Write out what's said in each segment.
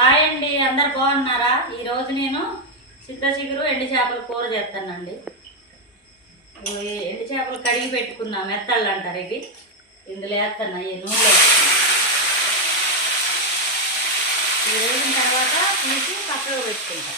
Hi అండి, అందరు బాగున్నారా? ఈరోజు నేను చింత చిగురు ఎండు చేపల కూర చేస్తానండి. ఎండు చేపలు కడిగి పెట్టుకున్నా, మెత్తళ్ళు అంటారు ఇవి. ఇందులో వేస్తున్నా ఈ నూనెలో. ఈ వేసిన తర్వాత తీసి పక్కకు పెట్టుకుంటా.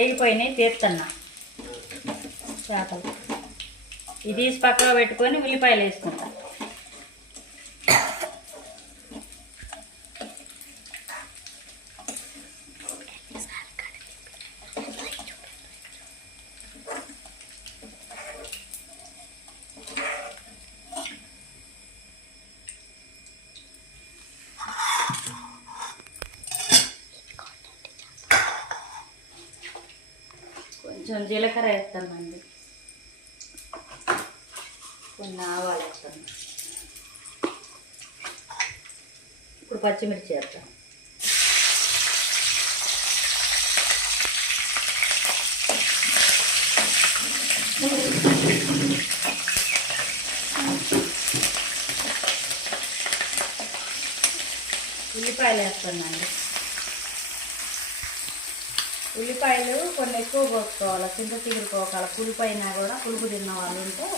ఏగిపోయినాయి, తీస్తున్నా చేపలు. ఇది తీసి పక్కలో పెట్టుకొని ఉల్లిపాయలు వేసుకుంటా. కొంచెం జీలకర్ర వేస్తామండి, కొన్ని ఆవాలు వేస్తాను, ఇప్పుడు పచ్చిమిర్చి వేస్తాను. ఉల్లిపాయలు వేస్తానండి. ఉల్లిపాయలు కొన్ని ఎక్కువ కోసుకోవాలి, చింత చిగురు కోకాలి. పులుపు అయినా కూడా, పులుపు తిన్న వాళ్ళు ఉంటే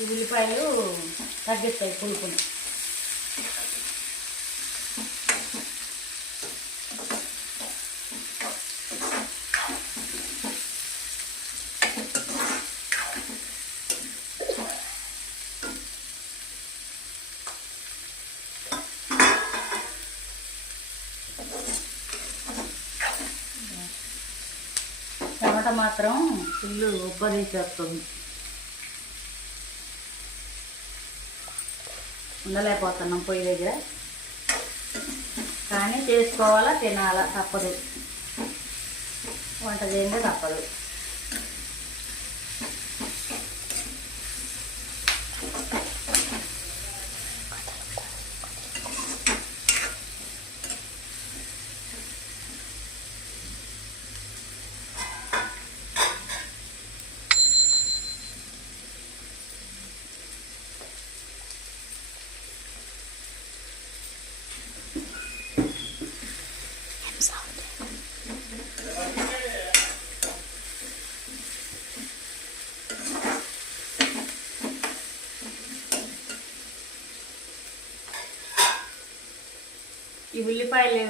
ఈ ఉల్లిపాయలు తగ్గిస్తాయి పులుపుని. టమాటా మాత్రం ఫుల్లు ఉబ్బరీసేస్తుంది, ఉండలేకపోతున్నాం పొయ్యి దగ్గర. కానీ చేసుకోవాలా, తినాలా, తప్పదు. వంట చేయండి తప్పదు. ఈ ఉల్లిపాయలు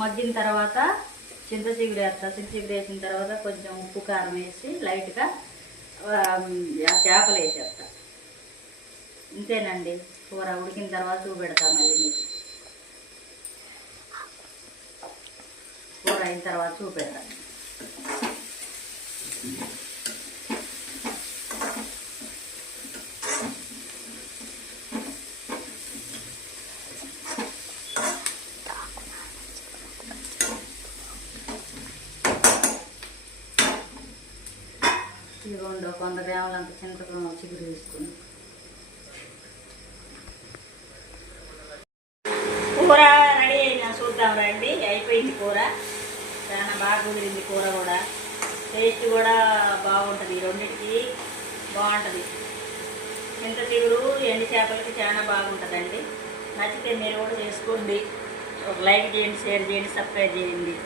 మగ్గిన తర్వాత చింత చిగురు వేస్తా. చింత చిగురు వేసిన తర్వాత కొంచెం ఉప్పు కారం వేసి లైట్గా చేపలు వేసేస్తా. ఇంతేనండి కూర. ఉడికిన తర్వాత చూపెడతా మళ్ళీ మీకు. కూర అయిన తర్వాత చూపెడతా. ఇదిగోండి 100 గ్రాములు అంత చింతపండు చిగురు తీసుకుని. కూర రెడీ అయినా చూద్దాం రండి. అయిపోయింది కూర, చాలా బాగా కుదిరింది. కూర కూడా టేస్ట్ కూడా బాగుంటుంది, రెండింటికి బాగుంటుంది. చింత చిగురు ఎండు చేపలకి చాలా బాగుంటుందండి. నచ్చితే మీరు కూడా చేసుకోండి. ఒక లైక్ చేయండి, షేర్ చేయండి, సబ్స్క్రైబ్ చేయండి.